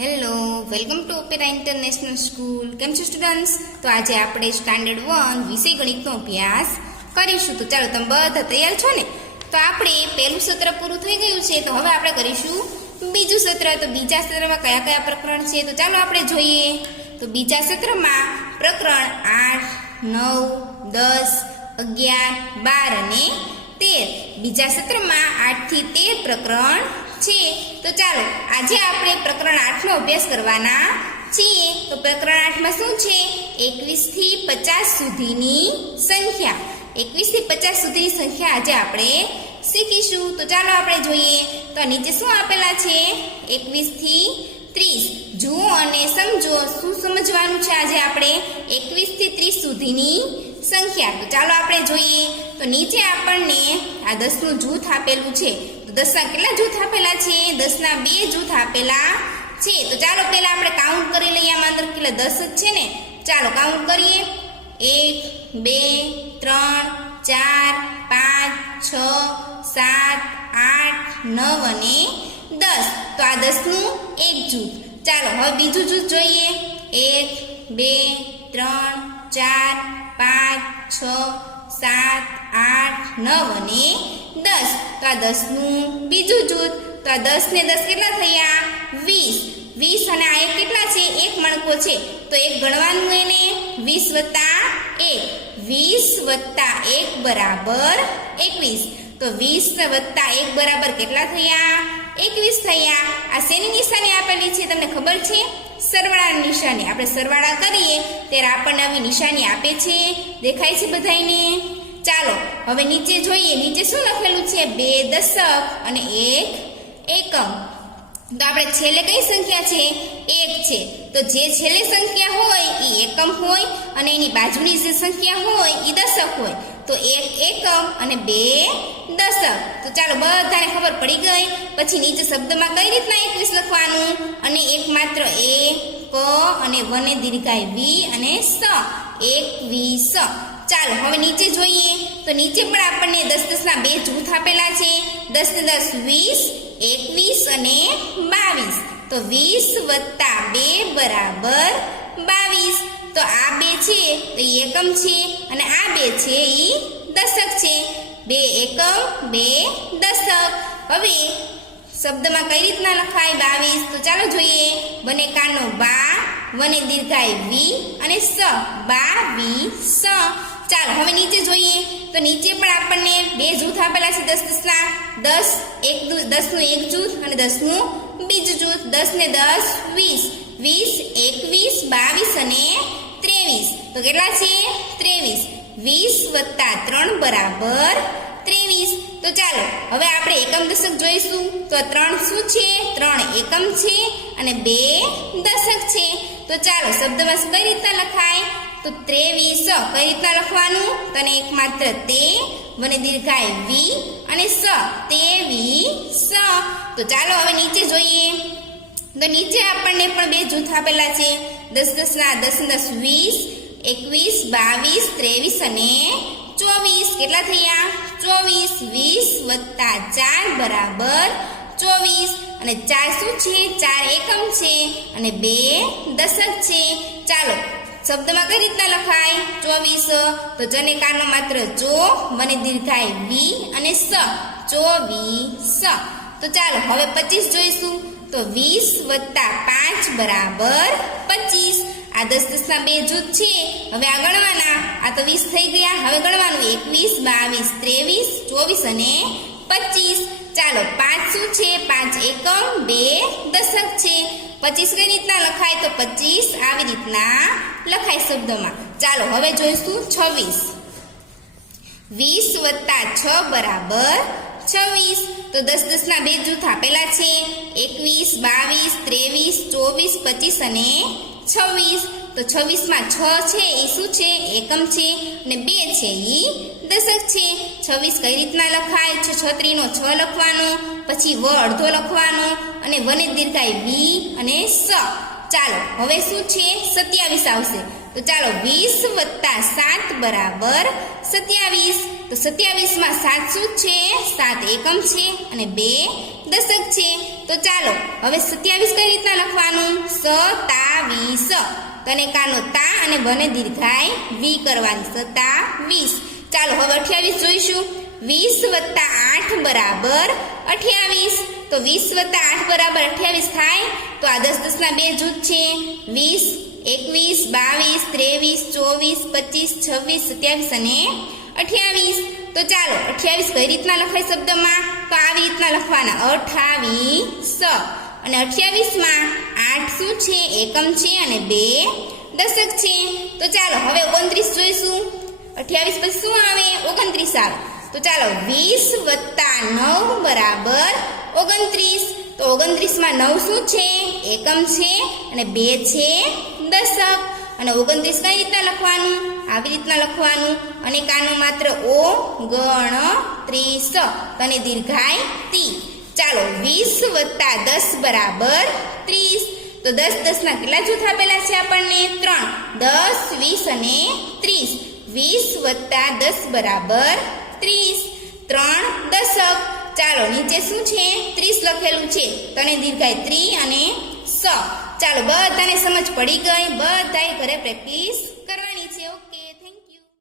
Hello, welcome to opera international school. કેમ છો students? તો આજે આપણે સ્ટાન્ડર્ડ 1 વિષય ગણિતનો અભ્યાસ કરીશું. તો ચાલો, તમે બધા તૈયાર છો ને? તો આપણે પહેલું સત્ર પૂરું થઈ ગયું છે, તો હવે આપણે કરીશું બીજું સત્ર. તો બીજા સત્રમાં કયા કયા પ્રકરણ છે તો ચાલો આપણે જોઈએ. તો બીજા સત્રમાં પ્રકરણ 8, 9, 10, 11, 12 અને 13. બીજા સત્રમાં 8 થી 13 પ્રકરણ છે. તો ચાલો આજે આપણે પ્રકરણ 8 નો અભ્યાસ કરવાના છીએ. તો પ્રકરણ 8 માં શું છે? 21 થી 50 સુધીની સંખ્યા. 21 થી 50 સુધીની સંખ્યા આજે આપણે શીખીશું. તો ચાલો આપણે જોઈએ. તો નીચે શું આપેલા છે? 21 થી 30. જુઓ અને સમજો. શું સમજવાનું છે આજે આપણે? 21 થી 30 સુધીની સંખ્યા. તો ચાલો આપણે જોઈએ. તો નીચે આપણને આ 10 નું જૂથ આપેલું છે. તો 10 ના કેટલા જૂથ આપેલા છે? 10 ના 2 જૂથ આપેલા છે. તો ચાલો પહેલા આપણે કાઉન્ટ કરી લઈએ. આમાં અંદર કેટલા 10 જ છે ને? ચાલો કાઉન્ટ કરીએ. 1, 2, 3, 4, 5, 6, 7, 8, 9 અને 10. તો આ 10 નું એક જૂથ. ચાલો હવે બીજું જૂથ જોઈએ. 1, 2, 3, 4, 5, 6, 7, 8, 9 અને 10. તો આ 10 નું બીજું જૂથ. તો આ 10 ને 10 કેટલા થયા? 20. 20 અને આ એક કેટલા છે? એક મણકો છે. તો એક ગણવાનું એને 20 વત્તા 1. 20 વત્તા 1 બરાબર 21. તો 20 વત્તા 1 બરાબર કેટલા થયા? 21 થયા. આ શેની નિશાની આપેલી છે તમને ખબર છે? સરવાળાની નિશાની. આપણે સરવાળા કરીએ ત્યારે આપણને આવી નિશાની આપે છે. દેખાય છે બધાયને? ચાલો હવે નીચે જોઈએ. નીચે શું લખેલું છે? 2 દશક અને 1 એકમ. તો આપણે છેલ્લે કઈ સંખ્યા છે? 1 છે. તો જે છેલ્લે સંખ્યા હોય એ એકમ હોય અને એની બાજુની જે સંખ્યા હોય એ દશક હોય. તો 1 એકમ અને 2 દશક. તો ચાલો બધાને ખબર પડી ગઈ. પછી નીચે શબ્દમાં કઈ રીતના 21 લખવાનું? અને એક માત્ર એ ક અને વને દીર્ઘાય વી અને સ. 21. ચાલો હવે નીચે જોઈએ. તો નીચે પણ આપણને 10 10 ના 2 જૂથ આપેલા છે. 10 ને 10 20, 21 અને 22. તો 20 વત્તા 2 બરાબર 22. તો આ 2 છે તો એ એકમ છે અને આ 2 છે એ દશક છે. 2 એકમ 2 દશક. હવે શબ્દમાં કઈ રીતના લખાય 22? તો ચાલો જોઈએ. બને કાનો બા, વને દીર્ઘાય વી અને સ. 22. ચાલો હવે નીચે જોઈએ. તો નીચે પણ આપણને 2 જૂથ આપેલા છે 10 10 ના. 10 નું એક જૂથ અને 10 નું બીજું જૂથ. 10 ને 10 20. 20, 21, 22 અને 23. તો કેટલા છે? 23. 20 વત્તા 3 બરાબર 23. તો ચાલો હવે આપણે એકમ દશક જોઈશું. તો 3 શું છે? 3 એકમ છે અને 2 દશક છે. તો ચાલો શબ્દમાં કઈ રીતના લખાય? તો 23. કઈ રીતના લખવાનું? તને એક માત્ર તે વને દીર્ઘાય વી અને સ. 23. તો ચાલો હવે નીચે જોઈએ. તો નીચે આપણને પણ 2 જૂથ આપેલા છે. 10 10 ના 10 10 20, 21, 22, 23 અને 24. કેટલા થયા? 24. 20 વત્તા 4 બરાબર 24. અને 4 શું છે? 4 એકમ છે અને 2 દશક છે. ચાલો શબ્દમાં કઈ રીતના લખાય? 24. તો જનેકાનો માત્ર જો, મને દીર્ઘાય વી અને સ. 24. તો ચાલો હવે 25 જોઈશું. તો 20 વત્તા 5 બરાબર 25. આ 10 10 ના 2 જૂથ છે. હવે આ ગણવાના. આ તો 20 થઈ ગયા. હવે ગણવાનું 21, 22, 23, 24 અને 25. ચાલો 5 શું છે? 5 એકમ 2 દશક છે. 25 કઈ રીતના લખાય? તો 25 આવી રીતના લખાય શબ્દમાં. ચાલો હવે જોઈશું 26. 20 વત્તા 6 બરાબર 26. તો 10 10 ના 2 જૂથ આપેલા છે. 21, 22, 23, 24, 25 અને 26. તો 26 માં 6 છે એ શું છે? એકમ છે અને 2 છે એ દશક છે. 26 કઈ રીતના લખાય? 6 નો 6 લખવાનો, પછી વ અડધો લખવાનો અને વને દીર્ઘાય વી અને સ. ચાલો હવે શું છે 27 આવશે. તો ચાલો 20 વત્તા 7 બરાબર 27. તો 27 માં 7 શું છે? 7 એકમ છે અને 2 દશક છે. તો ચાલો હવે 27 કઈ રીતના લખવાનું? 27. તને કાનો તા અને બને દીર્ઘાય વી કરવાની 27. ચાલો હવે 28 જોઈશું. 20 વત્તા 8 બરાબર 28. તો 20 વત્તા 8 બરાબર 28 થાય. તો આ 10 10 ના બે જૂથ છે. 20 21 22 23 24 25 26 27 અને 28. તો ચાલો 28 કઈ રીતના લખાય શબ્દમાં? તો આવી રીતના લખવાના 28. અને 28 માં 8 શું છે? એકમ છે અને 2 દશક છે. તો ચાલો હવે 29 જોઈશું. 28 પછી શું આવે? 29 આવે. તો ચાલો 20 વત્તા 9 બરાબર 29. તો 29 માં 9 શું છે? એકમ છે અને 2 છે દશક. અને 29 કઈ રીતના લખવાનું? આવી રીતના લખવાનું. અને કાનો માત્ર ઓ ગણત્રીસ તને દીર્ઘાય તી. ચાલો 20 વત્તા 10 બરાબર 30. તો 10 10 ના કેટલા જૂથ આપેલા છે આપણને? 3. 10 20 અને 30. 20 વત્તા 10 બરાબર 30. 3 દશક. ચાલો નીચે શું છે? 30 લખેલું છે. તને દીર્ઘાય ત્રી અને સ. ચાલો બધાને સમજ પડી ગઈ? બધાએ ઘરે પ્રેક્ટિસ કરવા.